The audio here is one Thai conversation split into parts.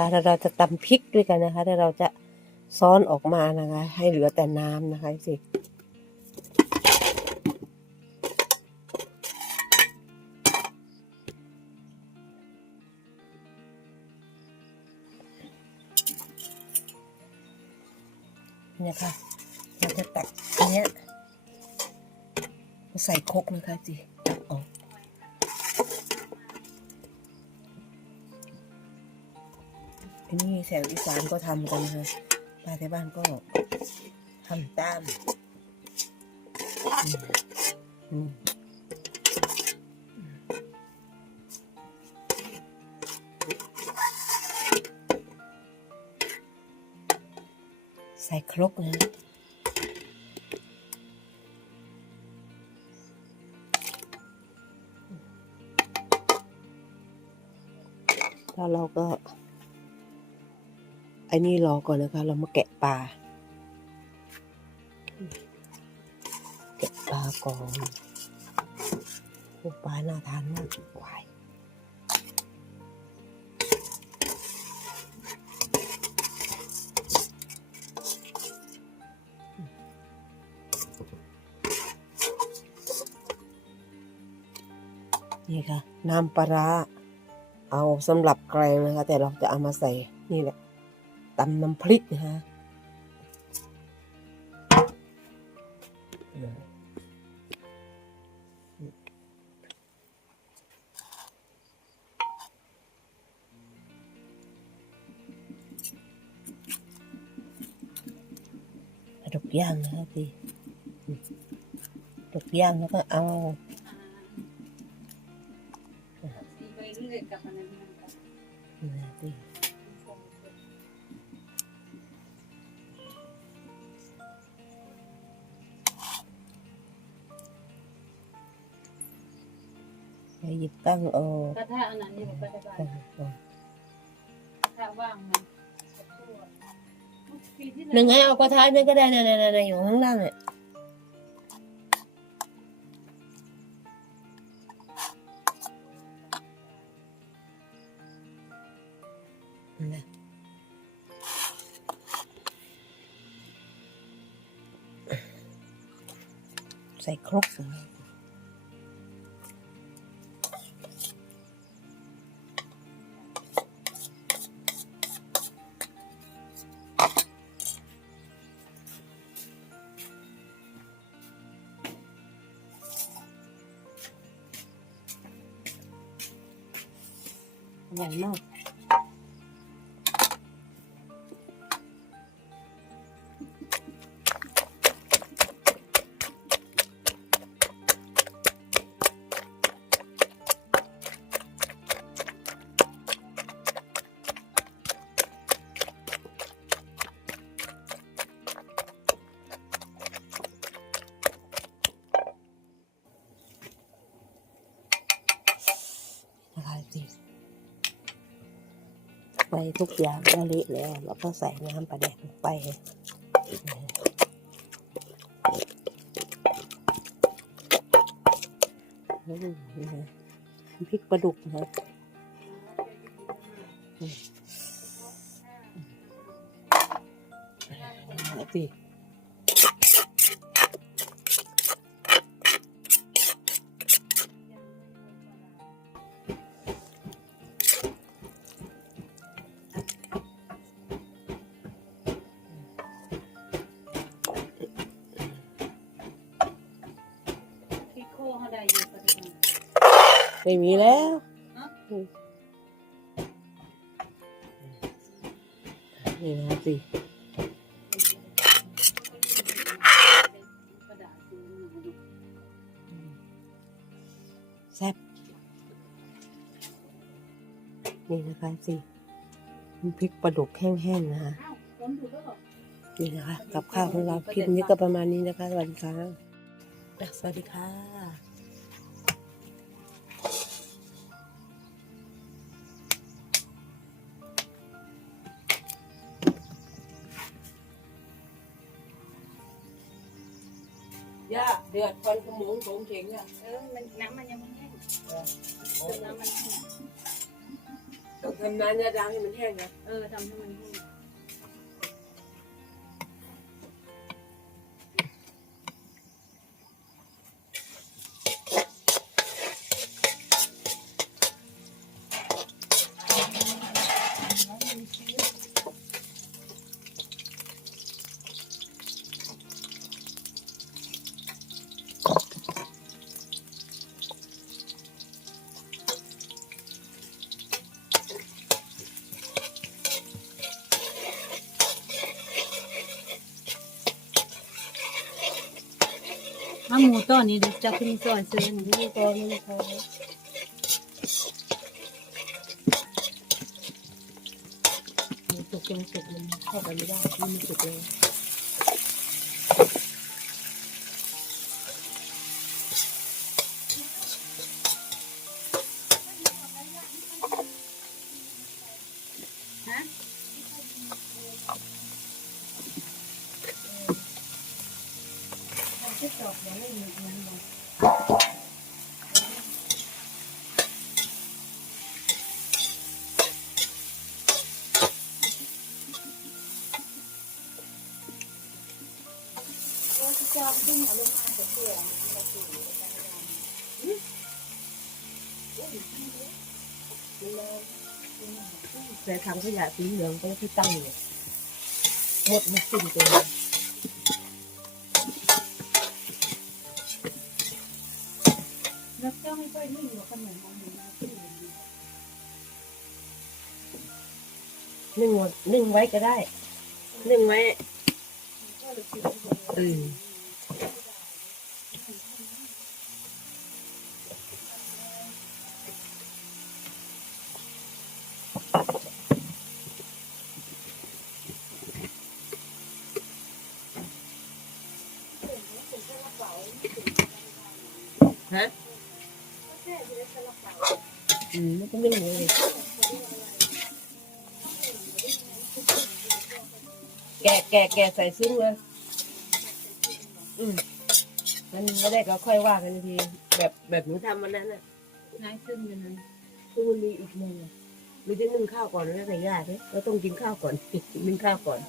นะคะแล้วเราจะตำพริกด้วยกันนะคะแล้วเราจะซ้อนออกมานะคะ ให้เหลือแต่น้ำนะคะสินี่นะคะเราจะตักอันเนี้ยใส่คกนะคะสิตักออก อันนี้แถวอีสานก็ทำกันนะคะป้าที่บ้านก็ทำตามอืมอืมใส่ครกนะแล้วเราก็ ไอ้นี่รอก่อนนะคะ เรามาแกะปลา แกะปลาก่อนโอ้ปลาน่าทานมากวายนี่ค่ะน้ำปลาร้าเอาสำหรับแกงนะคะ แต่เราจะเอามาใส่นี่แหละ ตำน้ำพริกนะฮะปลาดุกย่างนะครับพี่ปลาดุกย่างแล้วก็เอา หยิบตั้งเอากระทะอันนั้นนี่ผมก็จะบ้านตั้งเอากระทะว่างมันสักครู่ปีที่หนึ่งไงเอากระทะนี่ก็ได้นะนะนะอยู่ข้างล่างอะนั่นแหละใส่ครกสิอร่อย มา ไปทุกอย่างก็เละแล้วเราก็ใส่น้ำปลาแดกลงไปนี่นะพริกปลาดุกนะอืมเอาสิ ไม่มีแล้วนี่นะสิกระดาษซื้อมาแซ่บนี่นะคะสิพริกปลาดุกแห้งๆนะคะนี่นะคะ กับข้าวของเราคลิปนี้ก็ประมาณนี้นะคะสวัสดีค่ะสวัสดีค่ะ เดือดควันขโมงโฉงเฉงอะเออมันน้ำมันยังไม่แห้งน้ำมันแห้งต้องทำน้ำเนี่ยล้างให้มันแห้งนะเออทำให้มันแห้ง หมูต้อนนี้เดี๋ยวจะขึ้นซอยซื้อหนูที่ตัวนี้พอหมูสุกยังสุกมันเข้าไปไม่ได้มันสุกเลย ใส่ถังขยะสีเหลืองตรงที่ตั้งเนี่ยหมดมันสิ้นตัวเลยแล้วเจ้าไม่ค่อยนิ่งหรอกขนมของหนูนะที่อื่างนดีนึ่งไว้นึ่งไว้ก็ได้ นึ่งไว้ก็เลยคิดเออฮะ อืมไม่ต้องนึ่งเลยแกะแกะแกะใส่ซึ้งเลยอืมมันไม่ได้ก็ค่อยว่ากันอีกที แบบแบบหนูทำวันนั้นน่ะนายซึ่งกันนั้นคือมันมีอีกมุมอะมีจะนึ่งข้าวก่อนแล้วใส่ยาเนี่ยเราต้องกินข้าวก่อน นึ่งข้าวก่อน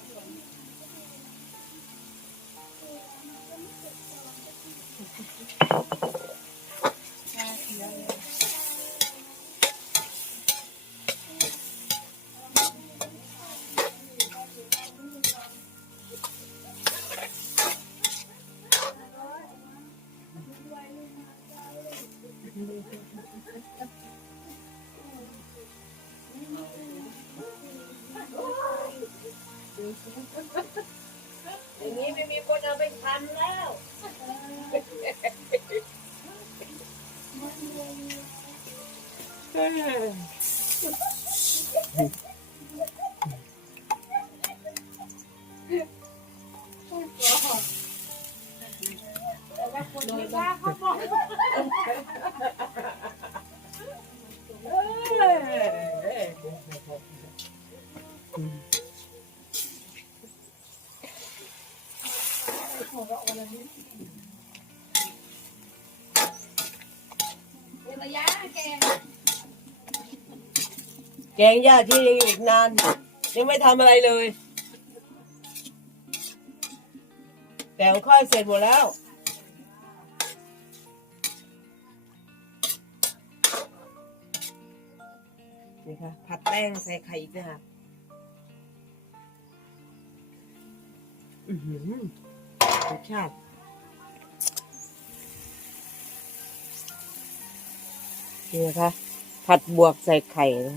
อย่างนี้ไม่มีคนเอาไปทำแล้วเออ แกงย่าที่ยังอีกนาน ยังไม่ทำอะไรเลย แต่ของค่อยเสร็จหมดแล้ว นี่ค่ะผัดแป้งใส่ไข่อีกนะคะอือหือรสชาตินี่นะคะผัดบวกใส่ไข่นะ